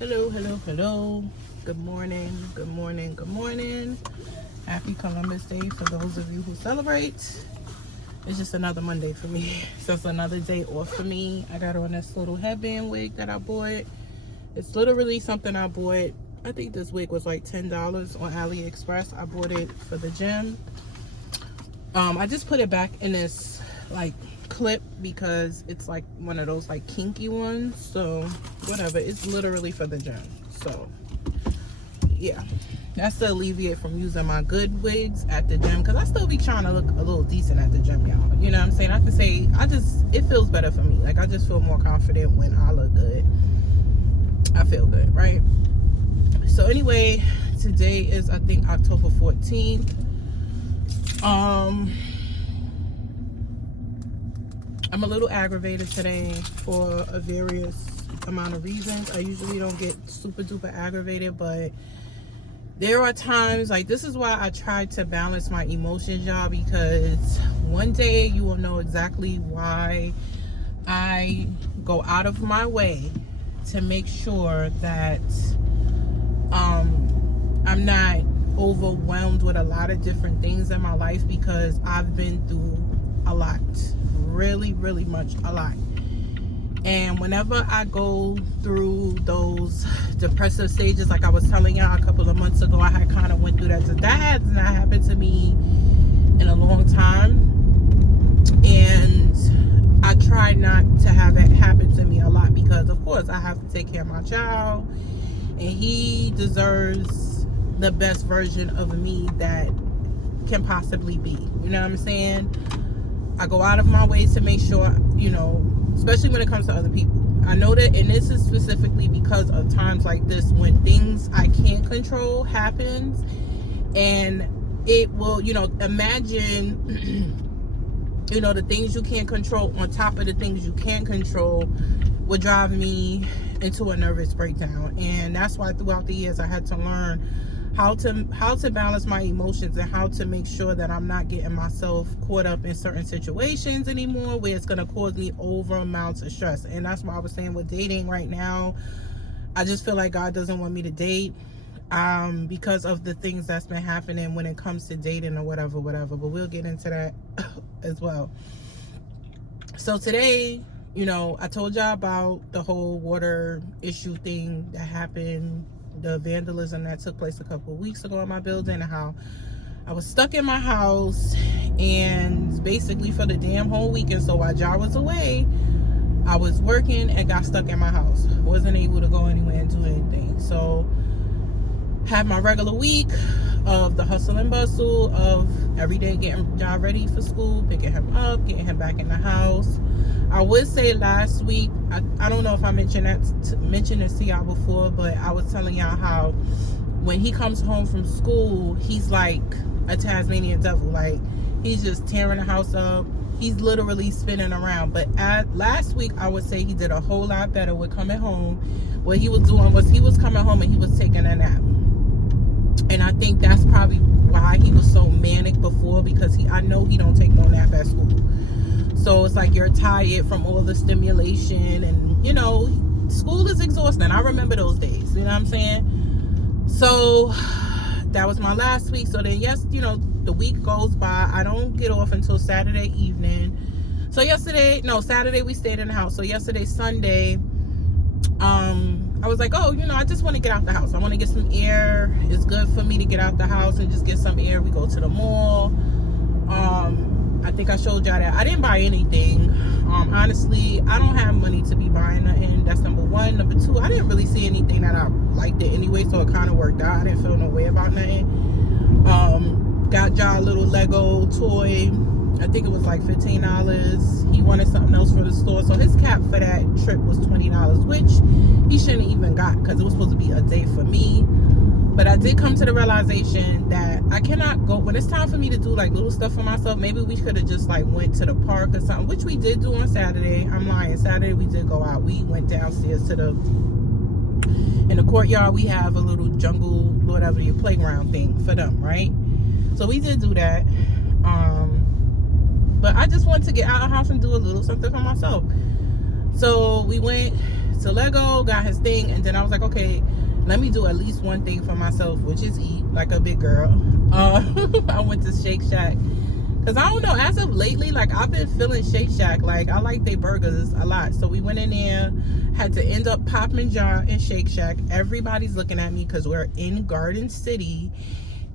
Hello, hello, hello. Good morning, good morning, good morning. Happy Columbus Day for those of you who celebrate. It's just another Monday for me. So it's another day off for me. I got on this little headband wig that I bought. It's literally something I bought. I think this wig was like $10 on AliExpress. I bought it for the gym. I just put it back in this like clip because it's like one of those like kinky ones, so whatever, it's literally for the gym. So yeah, that's to alleviate from using my good wigs at the gym, because I still be trying to look a little decent at the gym, y'all. You know what I'm saying? I can say it feels better for me. Like, I just feel more confident when I look good. I feel good, right? So anyway, today is, I think, October 14th. I'm a little aggravated today for a various amount of reasons. I usually don't get super duper aggravated, but there are times, like, this is why I try to balance my emotions, y'all, because one day you will know exactly why I go out of my way to make sure that I'm not overwhelmed with a lot of different things in my life, because I've been through a lot, really much, a lot. And whenever I go through those depressive stages, like I was telling y'all a couple of months ago, I had kind of went through that. That has not happened to me in a long time, and I try not to have that happen to me a lot, because of course I have to take care of my child, and he deserves the best version of me that can possibly be. You know what I'm saying? I go out of my way to make sure, you know, especially when it comes to other people. I know that, and this is specifically because of times like this, when things I can't control happens, and it will, you know, imagine, you know, the things you can't control on top of the things you can control would drive me into a nervous breakdown. And that's why throughout the years I had to learn how to balance my emotions, and how to make sure that I'm not getting myself caught up in certain situations anymore where it's going to cause me over amounts of stress. And that's why I was saying with dating right now, I just feel like God doesn't want me to date because of the things that's been happening when it comes to dating or whatever, but we'll get into that as well. So today, you know, I told y'all about the whole water issue thing that happened, the vandalism that took place a couple of weeks ago in my building, and how I was stuck in my house, and basically for the damn whole weekend. So while y'all was away, I was working and got stuck in my house. Wasn't able to go anywhere and do anything. So had my regular week of the hustle and bustle of every day getting y'all ready for school, picking him up, getting him back in the house. I would say last week, I don't know if I mentioned this to y'all before, but I was telling y'all how when he comes home from school, he's like a Tasmanian devil. Like, he's just tearing the house up. He's literally spinning around. But last week, I would say he did a whole lot better with coming home. What he was doing was he was coming home and he was taking a nap. And I think that's probably why he was so manic before, because I know he don't take no nap at school. So it's like you're tired from all the stimulation, and, you know, school is exhausting. I remember those days, you know what I'm saying? So that was my last week. So then, yes, you know, the week goes by. I don't get off until Saturday evening. So Saturday we stayed in the house. So yesterday, Sunday, I was like, oh, you know, I just want to get out the house. I want to get some air. It's good for me to get out the house and just get some air. We go to the mall. I think I showed y'all that I didn't buy anything. Honestly, I don't have money to be buying nothing. That's number one. Number two, I didn't really see anything that I liked it anyway, so it kind of worked out. I didn't feel no way about nothing. Got y'all a little Lego toy. I think it was like $15. He wanted something else for the store, so his cap for that trip was $20, which he shouldn't even got, because it was supposed to be a day for me. But I did come to the realization that I cannot go, when it's time for me to do like little stuff for myself. Maybe we could have just like went to the park or something, which we did do on Saturday. I'm lying. Saturday we did go out. We went downstairs in the courtyard. We have a little jungle, whatever, your playground thing for them, right? So we did do that. But I just wanted to get out of the house and do a little something for myself. So we went to Lego, got his thing, and then I was like, okay, let me do at least one thing for myself, which is eat like a big girl. I went to Shake Shack. Because I don't know, as of lately, like, I've been feeling Shake Shack. Like, I like their burgers a lot. So we went in there, had to end up popping jaw in Shake Shack. Everybody's looking at me because we're in Garden City.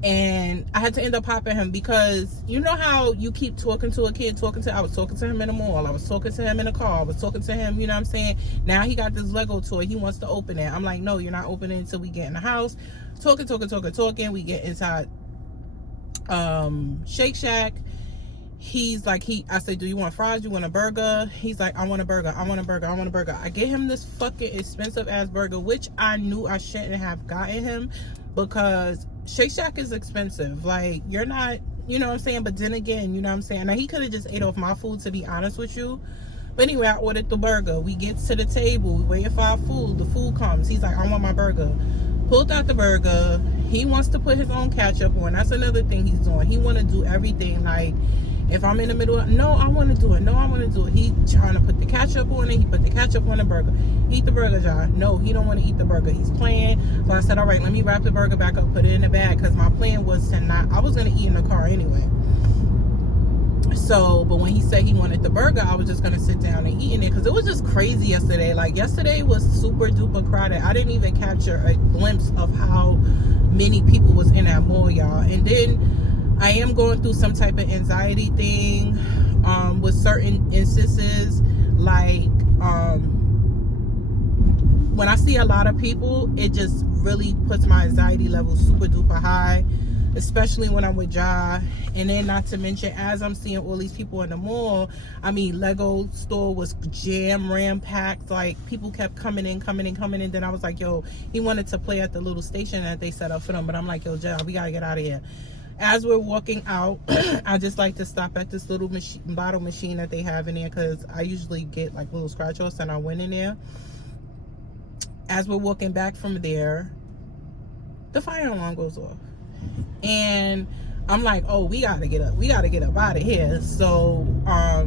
And I had to end up popping him because you know how you keep talking to a kid, I was talking to him in the mall, I was talking to him in the car, I was talking to him, you know what I'm saying? Now he got this Lego toy, he wants to open it. I'm like, no, you're not opening it until we get in the house. Talking. We get inside Shake Shack. He's like, I said, do you want fries? You want a burger? He's like, I want a burger. I get him this fucking expensive ass burger, which I knew I shouldn't have gotten him because Shake Shack is expensive. Like, you're not, you know what I'm saying? But then again, you know what I'm saying? Now, he could have just ate off my food, to be honest with you. But anyway, I ordered the burger. We get to the table. We waiting for our food. The food comes. He's like, I want my burger. Pulled out the burger. He wants to put his own ketchup on. That's another thing he's doing. He want to do everything. Like, if I'm in the middle of, no, I want to do it. He trying to put the ketchup on it. He put the ketchup on the burger. Eat the burger, John. No, he don't want to eat the burger. He's playing. So I said, all right, let me wrap the burger back up, put it in the bag. Because my plan was to not, I was going to eat in the car anyway. So, but when he said he wanted the burger, I was just going to sit down and eat in it. Because it was just crazy yesterday. Like, yesterday was super duper crowded. I didn't even capture a glimpse of how many people was in that mall, y'all. And then I am going through some type of anxiety thing with certain instances. Like, when I see a lot of people, it just really puts my anxiety level super duper high, especially when I'm with Ja. And then not to mention, as I'm seeing all these people in the mall, I mean, Lego store was ram packed. Like, people kept coming in. Then I was like, yo, he wanted to play at the little station that they set up for them. But I'm like, yo, Ja, we gotta get out of here. As we're walking out, I just like to stop at this little bottle machine that they have in there because I usually get like little scratch offs, and I went in there. As we're walking back from there, the fire alarm goes off. And I'm like, oh, we gotta get up out of here. So I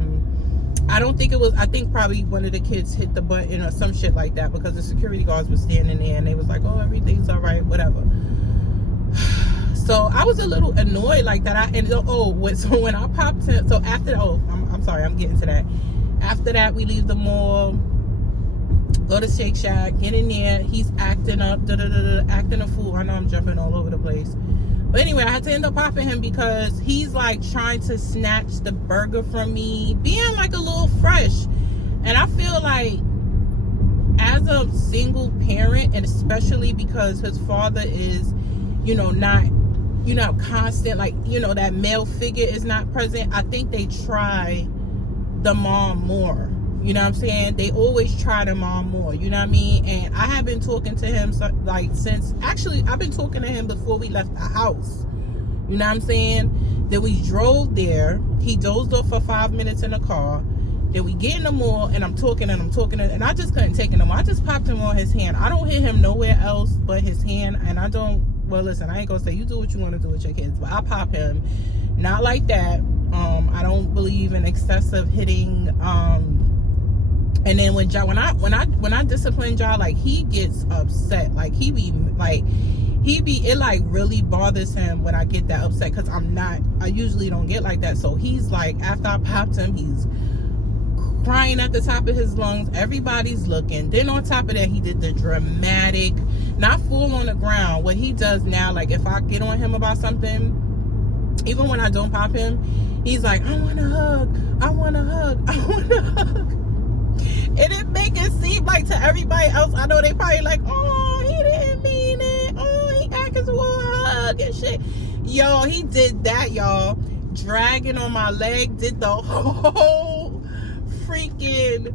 don't think it was, I think probably one of the kids hit the button or some shit like that, because the security guards were standing there and they was like, oh, everything's all right, whatever. So I was a little annoyed like that. So when I popped in, so after, I'm sorry, I'm getting to that. After that, we leave the mall, go to Shake Shack, get in there. He's acting up, acting a fool. I know I'm jumping all over the place. But anyway, I had to end up popping him because he's like trying to snatch the burger from me, being like a little fresh. And I feel like as a single parent, and especially because his father is, not, constant, like, that male figure is not present, I think they try the mom more. You know what I'm saying? They always try the mom more. You know what I mean? And I have been talking to him I've been talking to him before we left the house. You know what I'm saying? Then we drove there. He dozed off for 5 minutes in the car. Then we get in the mall, and I'm talking, and I just couldn't take it no more. I just popped him on his hand. I don't hit him nowhere else but his hand, and I don't, well, listen, I ain't gonna say you do what you want to do with your kids, but I pop him. Not like that. I don't believe in excessive hitting. And then when I discipline Ja, like, he gets upset. Like, it like really bothers him when I get that upset, because I usually don't get like that. So he's like, after I popped him, he's crying at the top of his lungs. Everybody's looking. Then on top of that, he did the dramatic, not full on the ground. What he does now, like, if I get on him about something, even when I don't pop him, he's like, I want a hug. And it make it seem like to everybody else, I know they probably like, oh, he didn't mean it. Oh, he asking for a hug and shit. Yo, he did that, y'all. Dragging on my leg, did the whole freaking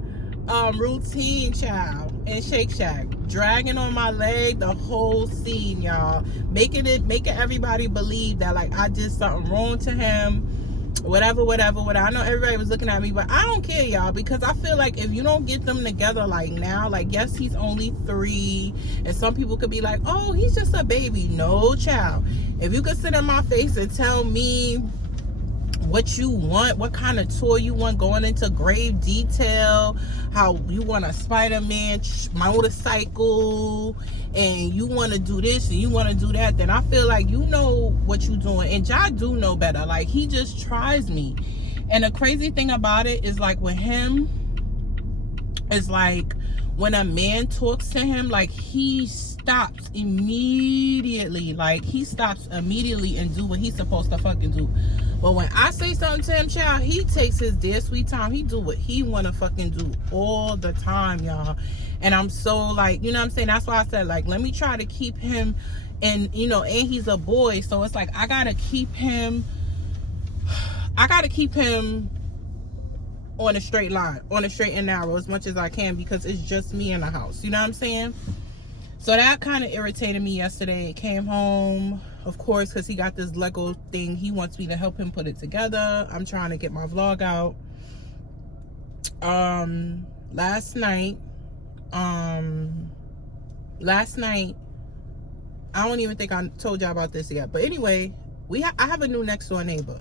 routine, child, in Shake Shack. Dragging on my leg, the whole scene, y'all. Making everybody believe that, like, I did something wrong to him. Whatever. I know everybody was looking at me, but I don't care, y'all, because I feel like if you don't get them together, like, now, like, yes, he's only 3, and some people could be like, oh, he's just a baby. No, child. If you could sit in my face and tell me what you want, what kind of tour you want, going into grave detail, how you want a Spider-Man motorcycle, and you want to do this and you want to do that, then I feel like you know what you're doing. And Ja do know better. Like, he just tries me. And the crazy thing about it is, like, with him, it's like when a man talks to him, like, he stops immediately. Like, he stops immediately and do what he's supposed to fucking do. But when I say something to him, child, he takes his dear sweet time. He do what he want to fucking do all the time, y'all. And I'm so, like, you know what I'm saying? That's why I said, like, let me try to keep him, and, you know, and he's a boy. So it's like, I got to keep him on a straight line, on a straight and narrow as much as I can, because it's just me in the house. You know what I'm saying? So that kind of irritated me yesterday. Came home, of course, because he got this Lego thing. He wants me to help him put it together. I'm trying to get my vlog out. Last night, I don't even think I told y'all about this yet. But anyway, I have a new next door neighbor.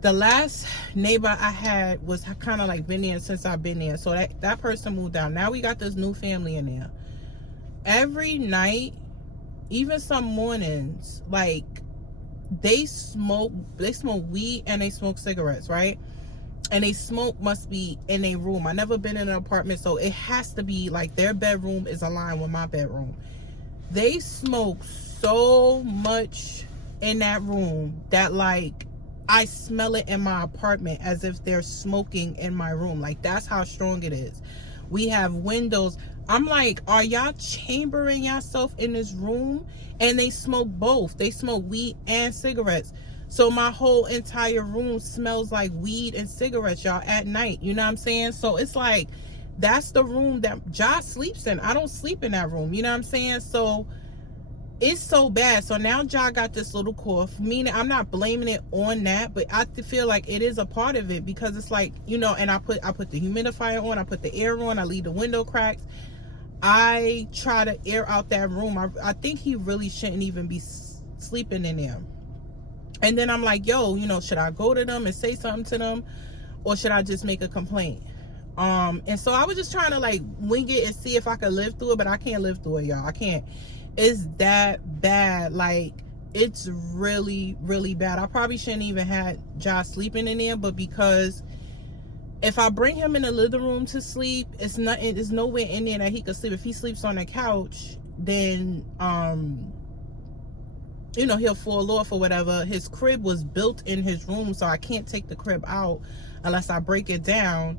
The last neighbor I had was kind of like been there since I've been there. So that person moved out. Now we got this new family in there. Every night, even some mornings, like, they smoke weed and they smoke cigarettes, right? And they smoke must be in a room. I never been in an apartment, so it has to be like their bedroom is aligned with my bedroom. They smoke so much in that room that, like, I smell it in my apartment as if they're smoking in my room. Like, that's how strong it is. We have windows. I'm like, are y'all chambering yourself in this room? And they smoke both. They smoke weed and cigarettes. So my whole entire room smells like weed and cigarettes, y'all, at night. You know what I'm saying? So it's like, that's the room that Ja sleeps in. I don't sleep in that room. You know what I'm saying? So it's so bad. So now Ja got this little cough, meaning I'm not blaming it on that, but I feel like it is a part of it, because it's like, you know, and I put the humidifier on, I put the air on, I leave the window cracks. I try to air out that room. I think he really shouldn't even be sleeping in there. And then I'm like, yo, you know, should I go to them and say something to them, or should I just make a complaint? And so I was just trying to, like, wing it and see if I could live through it, but I can't live through it, y'all. I can't. It's that bad. Like, it's really, really bad. I probably shouldn't even had Ja sleeping in there, but because if I bring him in the living room to sleep, it's nowhere in there that he could sleep. If he sleeps on the couch, then you know, he'll fall off or whatever. His crib was built in his room, so I can't take the crib out unless I break it down.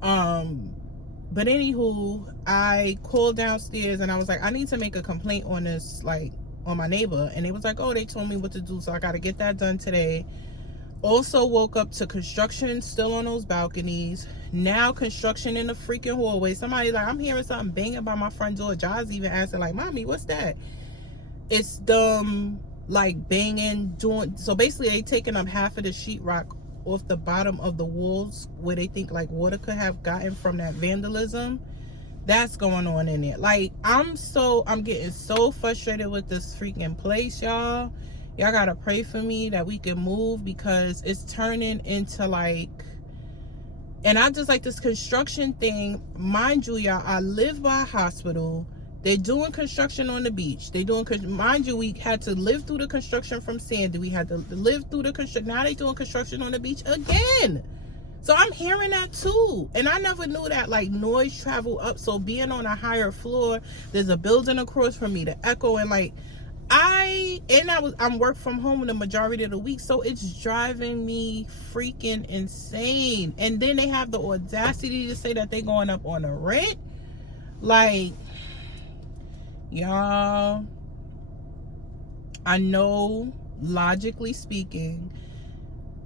But anywho, I called downstairs and I was like, I need to make a complaint on this, like, on my neighbor. And they was like, oh, they told me what to do, so I got to get that done today. Also woke up to construction still on those balconies. Now construction in the freaking hallway. Somebody, like, I'm hearing something banging by my front door. Ja's even asking, like, mommy, what's that? It's them, like, banging, doing. So basically they taking up half of the sheetrock off the bottom of the walls where they think, like, water could have gotten from that vandalism. That's going on in there. Like, I'm getting so frustrated with this freaking place, y'all. Y'all gotta pray for me that we can move, because it's turning into, like, and I just, like, this construction thing. Mind you, y'all, I live by a hospital. They're doing construction on the beach. Mind you, we had to live through the construction from Sandy. We had to live through the construction. Now they doing construction on the beach again. So I'm hearing that too. And I never knew that, like, noise travel up. So being on a higher floor, there's a building across from me, the echo, and, like, I'm work from home the majority of the week, so it's driving me freaking insane. And then they have the audacity to say that they're going up on the rent. Like, y'all, I know, logically speaking,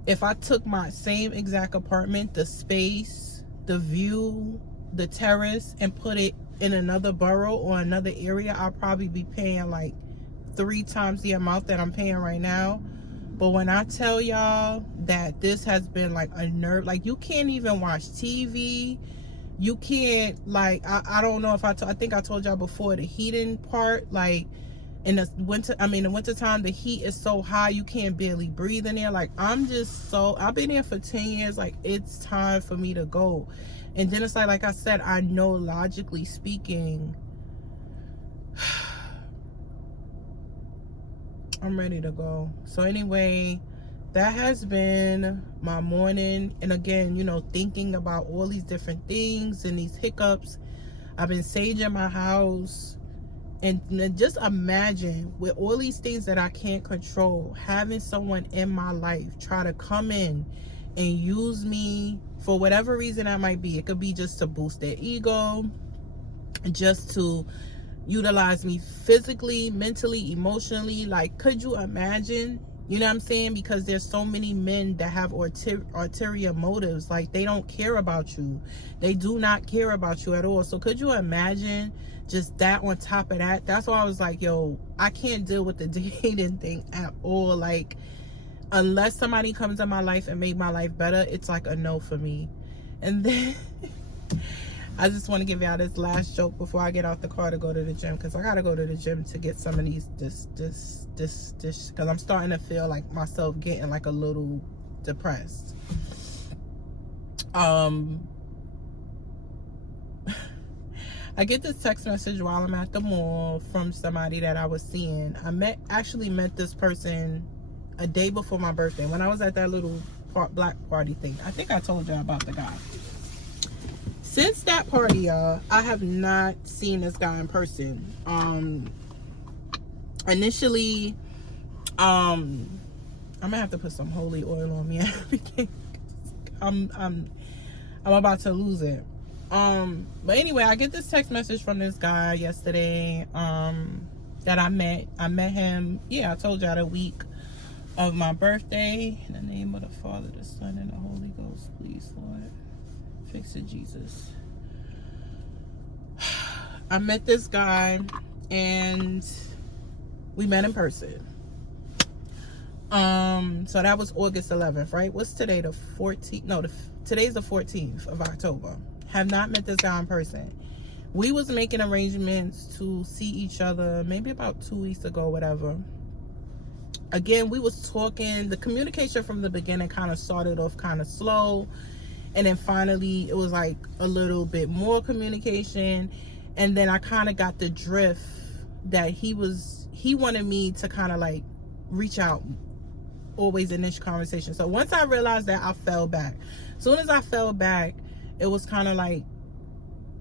if I took my same exact apartment, the space, the view, the terrace, and put it in another borough or another area, I'll probably be paying like 3 times the amount that I'm paying right now. But when I tell y'all that this has been like a nerve, like, you can't even watch TV. You can't, like, I don't know if I think I told y'all before, the heating part, like, in the winter time, the heat is so high you can't barely breathe in there. Like, I've been there for 10 years. Like, it's time for me to go. And then it's like I said, I know logically speaking, I'm ready to go. So anyway, that has been my morning. And again, thinking about all these different things and these hiccups. I've been saging my house. And just imagine, with all these things that I can't control, having someone in my life try to come in and use me for whatever reason that might be. It could be just to boost their ego, just to utilize me physically, mentally, emotionally. Like, could you imagine? You know what I'm saying? Because there's so many men that have ulterior motives. Like, they don't care about you. They do not care about you at all. So could you imagine just that on top of that? That's why I was like, yo, I can't deal with the dating thing at all. Like, unless somebody comes in my life and make my life better, it's like a no for me. And then I just want to give y'all this last joke before I get out the car to go to the gym, because I gotta go to the gym to get some of these this because I'm starting to feel like myself getting like a little depressed. I get this text message while I'm at the mall from somebody that I was seeing. I actually met this person a day before my birthday when I was at that little black party thing. I think I told y'all about the guy. Since that party, y'all, I have not seen this guy in person. Initially, I'm gonna have to put some holy oil on me and everything. I'm about to lose it. But anyway, I get this text message from this guy yesterday, that I met. I met him, yeah, I told y'all, the week of my birthday. In the name of the Father, the Son, and the Holy Ghost, please, Lord, fix it, Jesus. I met this guy, and we met in person. So that was August 11th, right? What's today? The 14th? No, today's the 14th of October. Have not met this guy in person. We was making arrangements to see each other maybe about 2 weeks ago, whatever. Again, we was talking. The communication from the beginning kind of started off kind of slow, and then finally it was like a little bit more communication, and then I kind of got the drift that he wanted me to kind of like reach out always in this conversation. So once I realized that, I fell back. As soon as I fell back, it was kind of like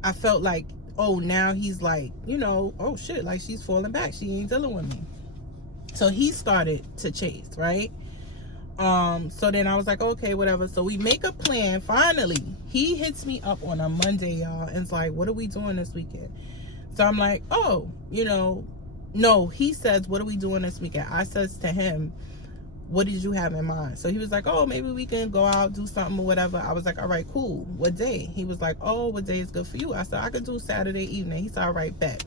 I felt like, oh, now he's like, oh shit, like she's falling back, she ain't dealing with me. So he started to chase, right? So then I was like, okay, whatever. So we make a plan. Finally, he hits me up on a Monday, y'all, and it's like, what are we doing this weekend? So I'm like, oh, no, he says, what are we doing this weekend? I says to him, what did you have in mind? So he was like, oh, maybe we can go out, do something or whatever. I was like, all right, cool. What day? He was like, oh, what day is good for you? I said, I could do Saturday evening. He said, all right, bet.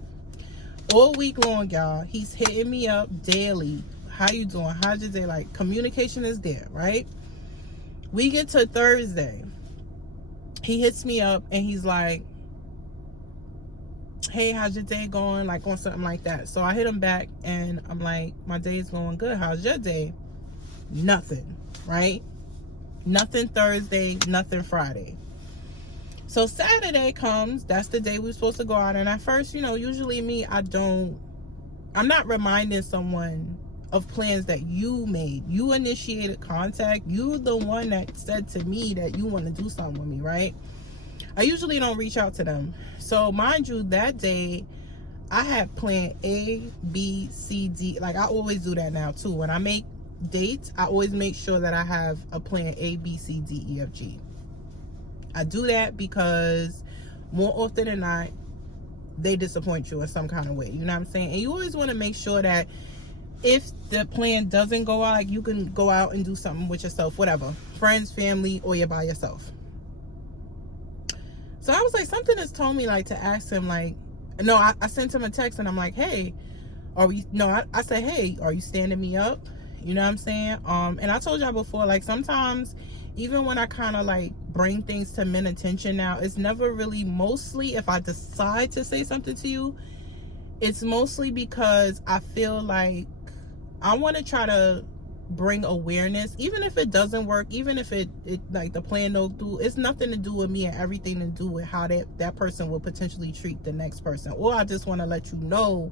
All week long, y'all, he's hitting me up daily. How you doing? How's your day? Like, communication is there, right? We get to Thursday. He hits me up and he's like, hey, how's your day going? Like, on something like that. So I hit him back and I'm like, my day is going good. How's your day? Nothing, right? Nothing Thursday, nothing Friday. So Saturday comes. That's the day we're supposed to go out. And at first, usually me, I'm not reminding someone of plans that you made. You initiated contact. You the one that said to me that you want to do something with me, right? I usually don't reach out to them. So mind you, that day I had plan A, B, C, D. Like, I always do that now too. When I make dates, I always make sure that I have a plan A, B, C, D, E, F, G. I do that because more often than not, they disappoint you in some kind of way. You know what I'm saying? And you always want to make sure that if the plan doesn't go out, like, you can go out and do something with yourself, whatever, friends, family, or you're by yourself. So I was like, something has told me, like, to ask him, like, no, I sent him a text and I'm like, hey, I said, hey, are you standing me up? You know what I'm saying? And I told y'all before, like, sometimes even when I kind of like bring things to men's attention now, it's never really, mostly if I decide to say something to you, it's mostly because I feel like I want to try to bring awareness, even if it doesn't work, even if it like the plan don't do, it's nothing to do with me and everything to do with how that person will potentially treat the next person. Or I just want to let you know,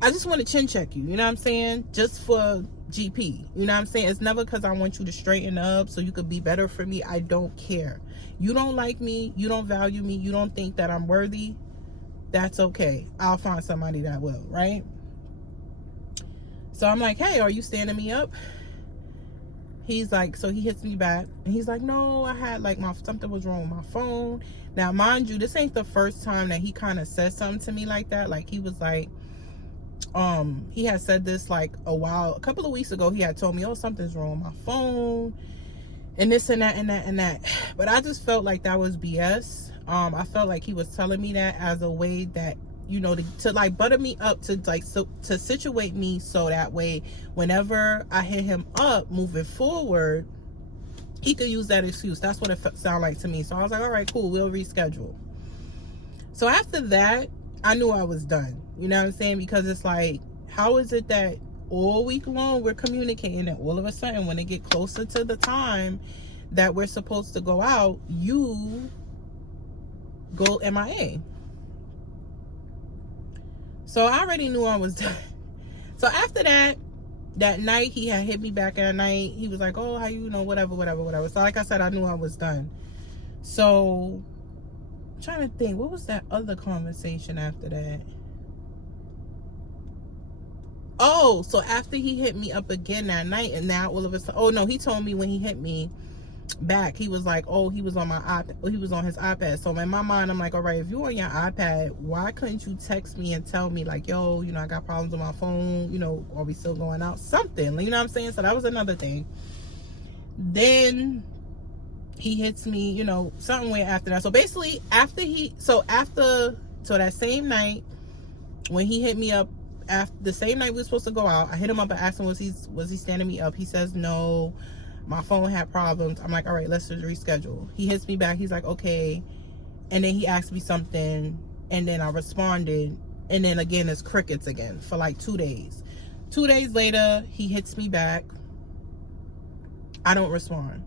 I just want to chin check you, you know what I'm saying? Just for GP, you know what I'm saying? It's never because I want you to straighten up so you could be better for me. I don't care. You don't like me, you don't value me, you don't think that I'm worthy. That's okay. I'll find somebody that will, right? So I'm like, hey, are you standing me up? He's like, so he hits me back and he's like, no, I had like something was wrong with my phone. Now, mind you, this ain't the first time that he kind of said something to me like that. Like, he was like, he had said this like a couple of weeks ago. He had told me, oh, something's wrong with my phone and this and that and that and that. But I just felt like that was BS. I felt like he was telling me that as a way that, you know, to like butter me up, to like, so to situate me so that way whenever I hit him up moving forward, he could use that excuse. That's what it sounded like to me. So I was like, all right, cool, we'll reschedule. So after that, I knew I was done. You know what I'm saying? Because it's like, how is it that all week long we're communicating and all of a sudden when it get closer to the time that we're supposed to go out, you go MIA? So I already knew I was done. So after that night, he had hit me back at night. He was like, oh, how you know, whatever. So like I said, I knew I was done. So I'm trying to think, what was that other conversation after that? Oh, so after he hit me up again that night, and now all of a sudden, oh no, he told me when he hit me back, he was like, oh, he was on my iPad, he was on his iPad. So in my mind, I'm like, all right, if you're on your iPad, why couldn't you text me and tell me like, yo, you know, I got problems with my phone, you know, are we still going out? Something, you know what I'm saying? So that was another thing. Then he hits me, you know, something way after that. So basically so that same night when he hit me up, after the same night we were supposed to go out, I hit him up and asked him, was he standing me up? He says no, my phone had problems. I'm like, all right, let's just reschedule. He hits me back, he's like, okay. And then he asked me something, and then I responded, and then again it's crickets again for like 2 days. 2 days later, he hits me back. I don't respond.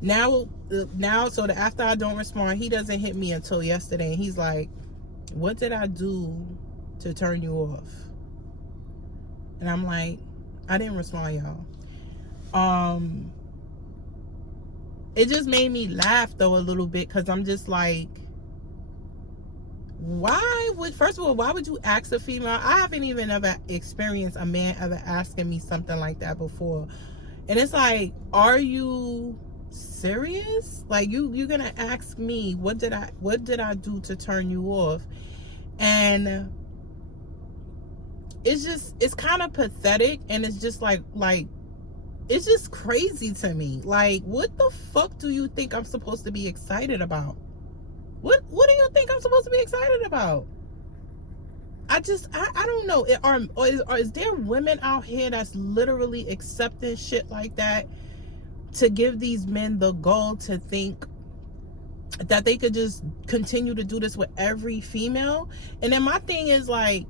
Now so that after I don't respond, he doesn't hit me until yesterday. He's like, what did I do to turn you off? And I'm like, I didn't respond, y'all. It just made me laugh though a little bit, because I'm just like, first of all, why would you ask a female? I haven't even ever experienced a man ever asking me something like that before. And it's like, are you serious? Like, you're gonna ask me what did I do to turn you off? And it's kind of pathetic, and it's just like it's just crazy to me. Like, what the fuck do you think I'm supposed to be excited about? What do you think I'm supposed to be excited about? I don't know. Is there women out here that's literally accepting shit like that, to give these men the gall to think that they could just continue to do this with every female? And then my thing is like,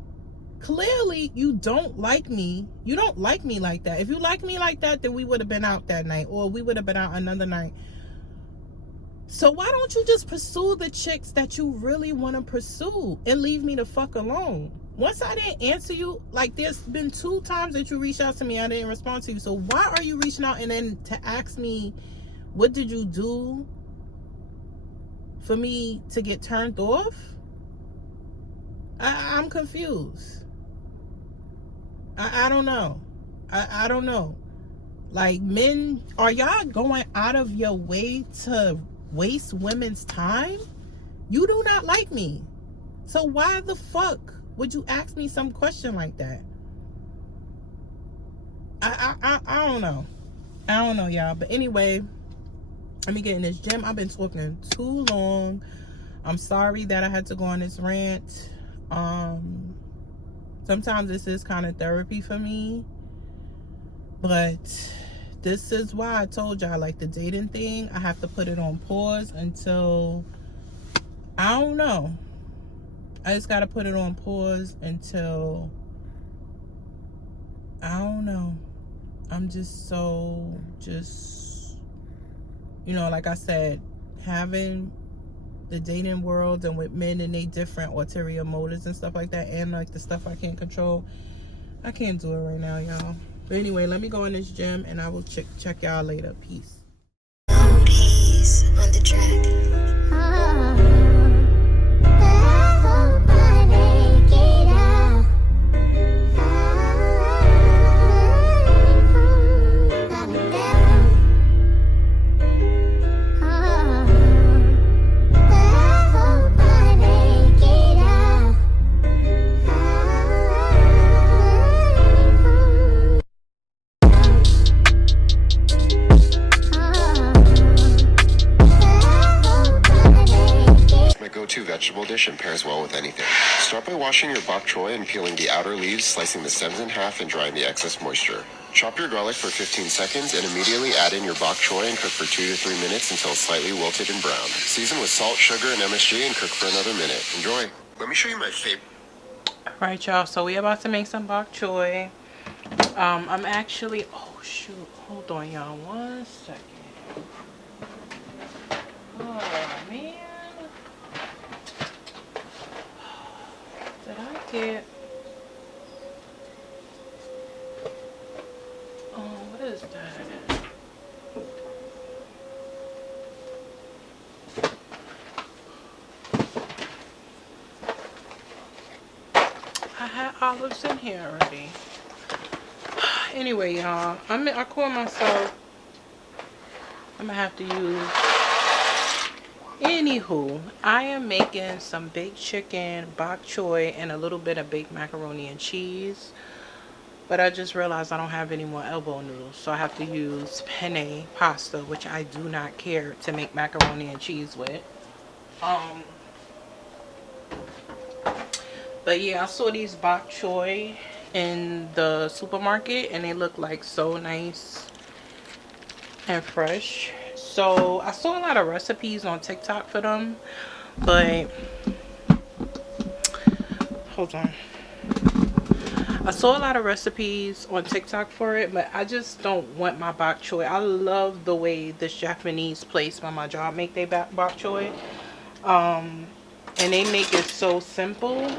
clearly you don't like me. You don't like me like that. If you like me like that, then we would have been out that night, or we would have been out another night. So why don't you just pursue the chicks that you really want to pursue and leave me the fuck alone? Once I didn't answer you, like, there's been 2 times that you reached out to me, I didn't respond to you. So why are you reaching out and then to ask me, what did you do for me to get turned off? I'm confused. I don't know. I don't know. Like, men, are y'all going out of your way to waste women's time? You do not like me. So why the fuck would you ask me some question like that? I don't know. I don't know, y'all. But anyway, let me get in this gym. I've been talking too long. I'm sorry that I had to go on this rant. Sometimes this is kind of therapy for me, but this is why I told y'all, like, the dating thing, I have to put it on pause until, I don't know. I just gotta put it on pause until, I don't know. I'm just so, you know, like I said, having the dating world and with men and they different ulterior motives and stuff like that, and like the stuff I can't control, I can't do it right now, y'all. But anyway, let me go in this gym and I will check y'all later. Peace. Peace on the track. Go-to vegetable dish and pairs well with anything. Start by washing your bok choy and peeling the outer leaves, slicing the stems in half and drying the excess moisture. Chop your garlic for 15 seconds and immediately add in your bok choy and cook for 2 to 3 minutes until it's slightly wilted and brown. Season with salt, sugar, and MSG and cook for another minute. Enjoy. Let me show you my favorite. Alright, y'all, so we about to make some bok choy. I'm actually, oh shoot, hold on, y'all, 1 second. Oh man, did I get, oh, what is that? I had olives in here already. Anyway, y'all, I call myself, I'm gonna have to use, anywho, I am making some baked chicken, bok choy, and a little bit of baked macaroni and cheese. But I just realized I don't have any more elbow noodles, so I have to use penne pasta, which I do not care to make macaroni and cheese with. But yeah, I saw these bok choy in the supermarket and they look like so nice and fresh. So I saw a lot of recipes on TikTok for them, but hold on. I saw a lot of recipes on TikTok for it, but I just don't want my bok choy. I love the way this Japanese place by my job make their bok choy. And they make it so simple.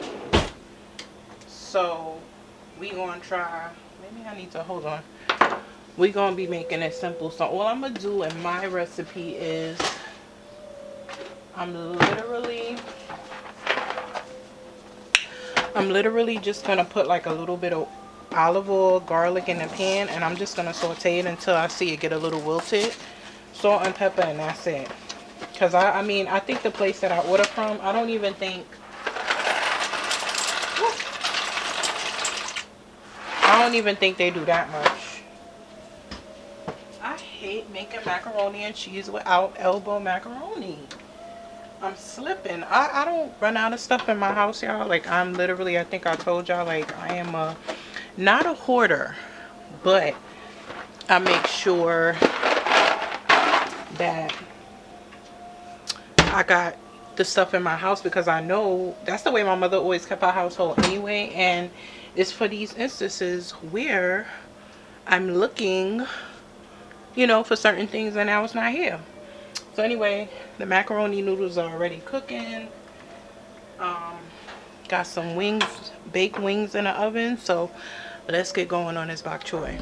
So we gonna try, maybe I need to, hold on. We gonna be making it simple. So all I'm gonna do in my recipe is I'm literally just gonna put like a little bit of olive oil, garlic in the pan, and I'm just gonna saute it until I see it get a little wilted. Salt and pepper, and that's it. Cause I mean, I think the place that I order from, I don't even think they do that much. I hate making macaroni and cheese without elbow macaroni. I'm slipping. I don't run out of stuff in my house, y'all. Like, I'm literally, I think I told y'all, like, I am not a hoarder, but I make sure that I got the stuff in my house, because I know that's the way my mother always kept our household anyway. And it's for these instances where I'm looking, you know, for certain things and now it's not here. So anyway, the macaroni noodles are already cooking. Got some wings, baked wings in the oven. So let's get going on this bok choy.